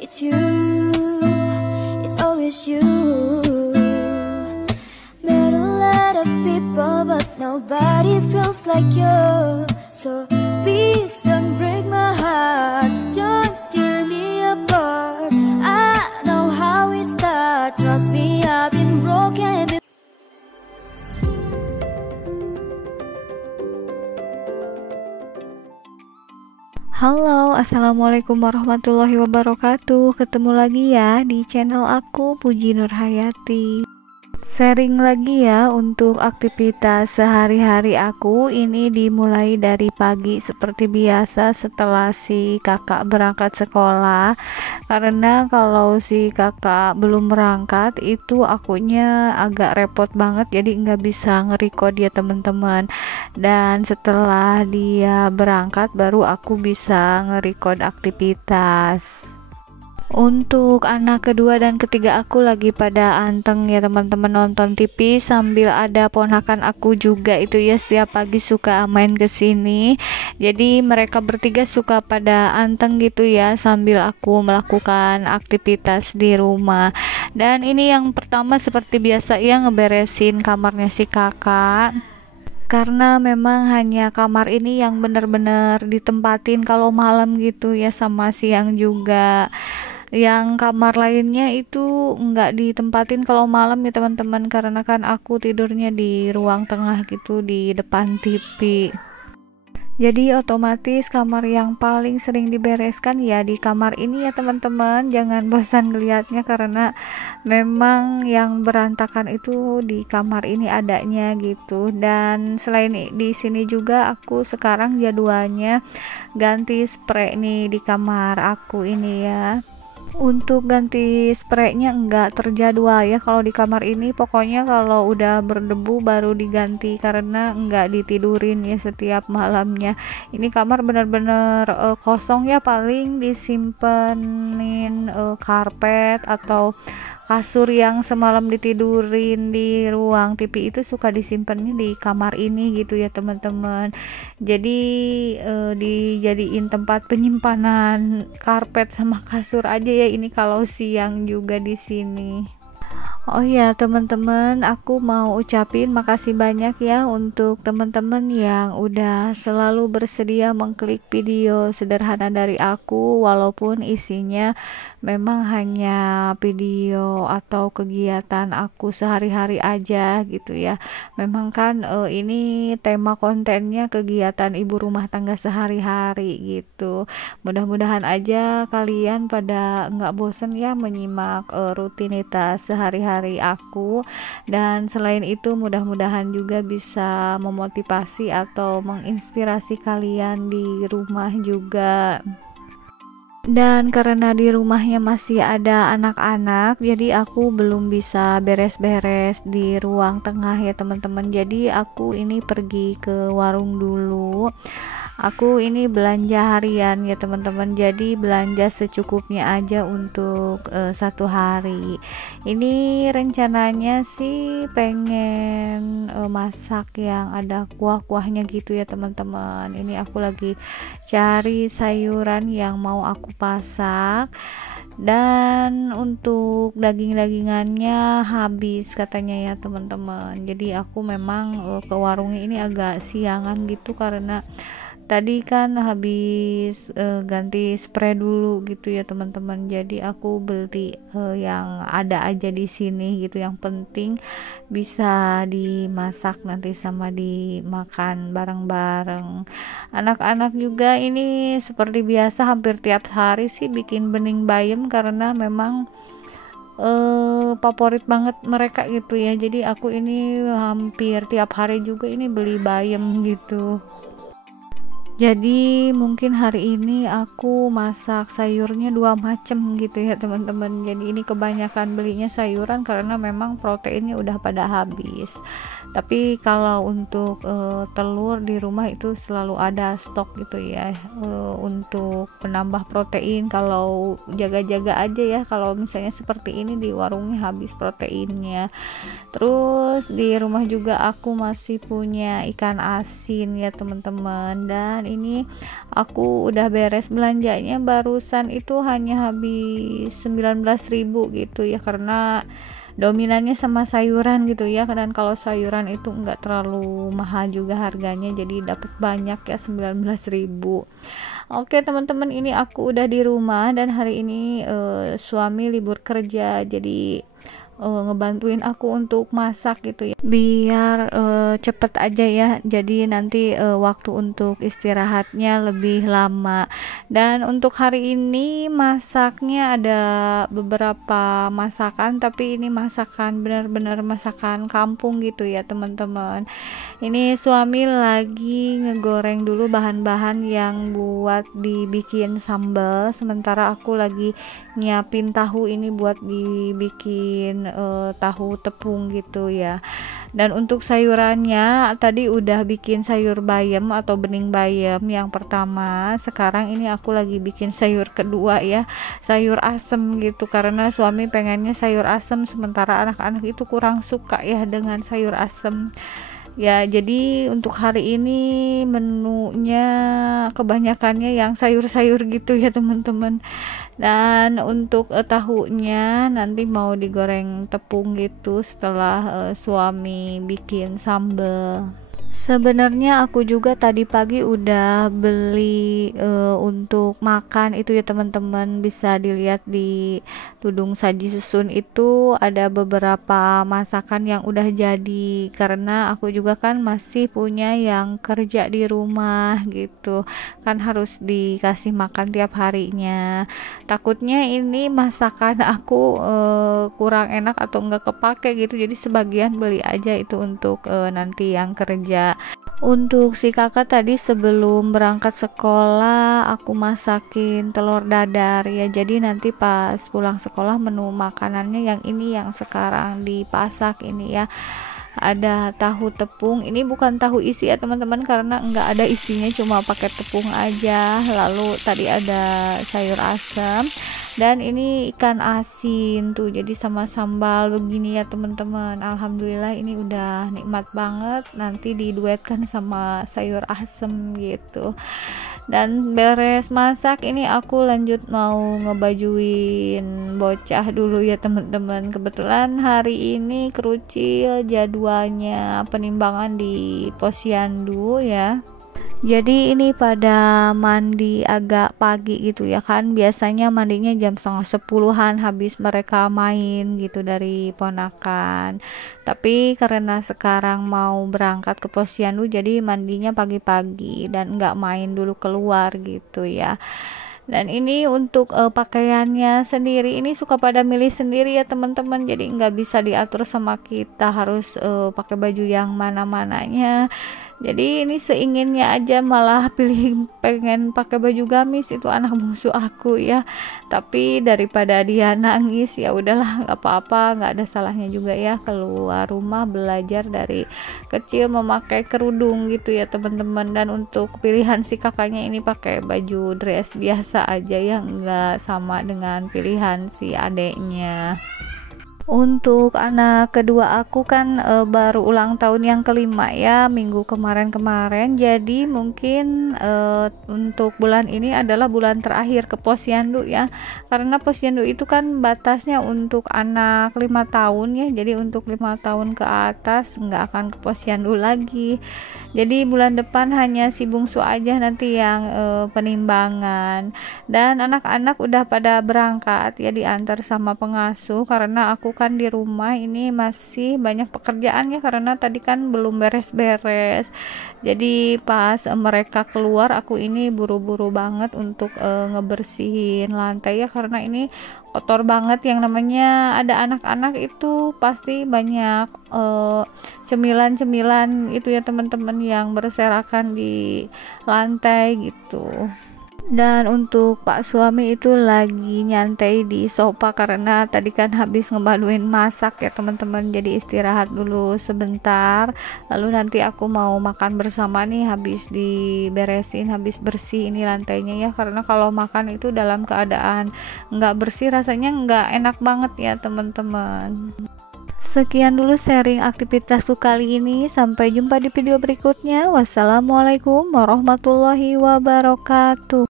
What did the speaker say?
It's you, it's always you. Met a lot of people, but nobody feels like you. So please don't break my heart, don't tear me apart. I know how it starts, trust me, I've been broken before. Halo, assalamualaikum warahmatullahi wabarakatuh. Ketemu lagi ya di channel aku, Puji Nurhayati. Sharing lagi ya untuk aktivitas sehari-hari aku. Ini dimulai dari pagi seperti biasa setelah si kakak berangkat sekolah. Karena kalau si kakak belum berangkat itu akunya agak repot banget, jadi nggak bisa nge-record ya teman-teman. Dan setelah dia berangkat baru aku bisa nge-record aktivitas. Untuk anak kedua dan ketiga aku lagi pada anteng ya teman-teman, nonton TV sambil ada ponakan aku juga itu ya, setiap pagi suka main ke sini. Jadi mereka bertiga suka pada anteng gitu ya sambil aku melakukan aktivitas di rumah. Dan ini yang pertama seperti biasa ya, ngeberesin kamarnya si kakak. Karena memang hanya kamar ini yang benar-benar ditempatin kalau malam gitu ya, sama siang juga. Yang kamar lainnya itu nggak ditempatin kalau malam ya teman-teman, karena kan aku tidurnya di ruang tengah gitu di depan TV. Jadi otomatis kamar yang paling sering dibereskan ya di kamar ini ya teman-teman. Jangan bosan ngeliatnya karena memang yang berantakan itu di kamar ini adanya gitu. Dan selain di sini juga aku sekarang jadwalnya ganti spray nih di kamar aku ini ya. Untuk ganti spraynya enggak terjadwal ya kalau di kamar ini, pokoknya kalau udah berdebu baru diganti karena enggak ditidurin ya setiap malamnya. Ini kamar benar-benar kosong ya, paling disimpenin karpet atau kasur yang semalam ditidurin di ruang TV itu suka disimpannya di kamar ini gitu ya teman-teman. Jadi dijadiin tempat penyimpanan karpet sama kasur aja ya ini kalau siang juga di sini. Oh ya teman-teman, aku mau ucapin makasih banyak ya untuk teman-teman yang udah selalu bersedia mengklik video sederhana dari aku, walaupun isinya memang hanya video atau kegiatan aku sehari-hari aja gitu ya. Memang kan ini tema kontennya kegiatan ibu rumah tangga sehari-hari gitu. Mudah-mudahan aja kalian pada nggak bosen ya menyimak rutinitas sehari-hari aku, dan selain itu mudah-mudahan juga bisa memotivasi atau menginspirasi kalian di rumah juga. Dan karena di rumahnya masih ada anak-anak, jadi aku belum bisa beres-beres di ruang tengah ya teman-teman. Jadi aku ini pergi ke warung dulu. Aku ini belanja harian ya teman-teman, jadi belanja secukupnya aja untuk satu hari. Ini rencananya sih pengen masak yang ada kuah-kuahnya gitu ya teman-teman. Ini aku lagi cari sayuran yang mau aku pasak. Dan untuk daging-dagingannya habis katanya ya teman-teman. Jadi aku memang ke warungnya ini agak siangan gitu karena tadi kan habis ganti spray dulu gitu ya teman-teman. Jadi aku beli yang ada aja di sini gitu, yang penting bisa dimasak nanti sama dimakan bareng-bareng. Anak-anak juga ini seperti biasa hampir tiap hari sih bikin bening bayam karena memang favorit banget mereka gitu ya. Jadi aku ini hampir tiap hari juga ini beli bayam gitu. Jadi mungkin hari ini aku masak sayurnya 2 macam gitu ya teman-teman. Jadi ini kebanyakan belinya sayuran karena memang proteinnya udah pada habis. Tapi kalau untuk telur di rumah itu selalu ada stok gitu ya, untuk penambah protein. Kalau jaga-jaga aja ya kalau misalnya seperti ini di warungnya habis proteinnya. Terus di rumah juga aku masih punya ikan asin ya teman-teman, dan teman-teman. Ini aku udah beres belanjanya, barusan itu hanya habis 19.000 gitu ya, karena dominannya sama sayuran gitu ya, dan kalau sayuran itu enggak terlalu mahal juga harganya, jadi dapat banyak ya, 19.000. Oke teman-teman, ini aku udah di rumah dan hari ini suami libur kerja, jadi ngebantuin aku untuk masak gitu ya, biar cepet aja ya, jadi nanti waktu untuk istirahatnya lebih lama. Dan untuk hari ini masaknya ada beberapa masakan, tapi ini masakan benar-benar masakan kampung gitu ya teman-teman. Ini suami lagi ngegoreng dulu bahan-bahan yang buat dibikin sambal, sementara aku lagi nyiapin tahu ini buat dibikin tahu tepung gitu ya. Dan untuk sayurannya tadi udah bikin sayur bayam atau bening bayam yang pertama, sekarang ini aku lagi bikin sayur kedua ya, sayur asem gitu, karena suami pengennya sayur asem, sementara anak-anak itu kurang suka ya dengan sayur asem ya. Jadi untuk hari ini menunya kebanyakannya yang sayur-sayur gitu ya teman-teman. Dan untuk tahunya nanti mau digoreng tepung gitu setelah suami bikin sambal. Sebenarnya aku juga tadi pagi udah beli untuk makan itu ya teman-teman, bisa dilihat di tudung saji susun itu ada beberapa masakan yang udah jadi, karena aku juga kan masih punya yang kerja di rumah gitu kan, harus dikasih makan tiap harinya. Takutnya ini masakan aku kurang enak atau enggak kepake gitu, jadi sebagian beli aja itu untuk nanti yang kerja. Untuk si kakak tadi sebelum berangkat sekolah aku masakin telur dadar ya, jadi nanti pas pulang sekolah menu makanannya yang ini yang sekarang dipasak ini ya. Ada tahu tepung, ini bukan tahu isi ya teman-teman, karena enggak ada isinya, cuma pakai tepung aja. Lalu tadi ada sayur asam, dan ini ikan asin tuh, jadi sama sambal begini ya teman-teman. Alhamdulillah ini udah nikmat banget, nanti diduetkan sama sayur asem gitu. Dan beres masak ini aku lanjut mau ngebajuin bocah dulu ya teman-teman. Kebetulan hari ini kerucil jadwalnya penimbangan di posyandu ya, jadi ini pada mandi agak pagi gitu ya kan, biasanya mandinya jam 9:30-an habis mereka main gitu dari ponakan, tapi karena sekarang mau berangkat ke posyandu jadi mandinya pagi-pagi dan nggak main dulu keluar gitu ya. Dan ini untuk pakaiannya sendiri, ini suka pada milih sendiri ya teman-teman, jadi nggak bisa diatur sama kita harus pakai baju yang mana-mananya. Jadi ini seinginnya aja, malah pilih pengen pakai baju gamis, itu anak bungsu aku ya. Tapi daripada dia nangis ya udahlah, nggak apa-apa, nggak ada salahnya juga ya keluar rumah belajar dari kecil memakai kerudung gitu ya teman-teman. Dan untuk pilihan si kakaknya ini pakai baju dress biasa aja ya, nggak sama dengan pilihan si adeknya. Untuk anak kedua aku kan baru ulang tahun yang kelima ya minggu kemarin, jadi mungkin untuk bulan ini adalah bulan terakhir ke posyandu ya, karena posyandu itu kan batasnya untuk anak 5 tahun ya, jadi untuk 5 tahun ke atas nggak akan ke posyandu lagi. Jadi bulan depan hanya si bungsu aja nanti yang penimbangan, dan anak-anak udah pada berangkat ya, diantar sama pengasuh, karena aku kan di rumah ini masih banyak pekerjaan ya, karena tadi kan belum beres-beres. Jadi pas mereka keluar aku ini buru-buru banget untuk ngebersihin lantai ya, karena ini kotor banget, yang namanya ada anak-anak itu pasti banyak cemilan-cemilan itu ya teman-teman yang berserakan di lantai gitu. Dan untuk Pak suami itu lagi nyantai di sofa, karena tadi kan habis ngebantuin masak ya teman-teman, jadi istirahat dulu sebentar, lalu nanti aku mau makan bersama nih, habis diberesin, habis bersih ini lantainya ya, karena kalau makan itu dalam keadaan nggak bersih rasanya nggak enak banget ya teman-teman. Sekian dulu sharing aktivitasku kali ini. Sampai jumpa di video berikutnya. Wassalamualaikum warahmatullahi wabarakatuh.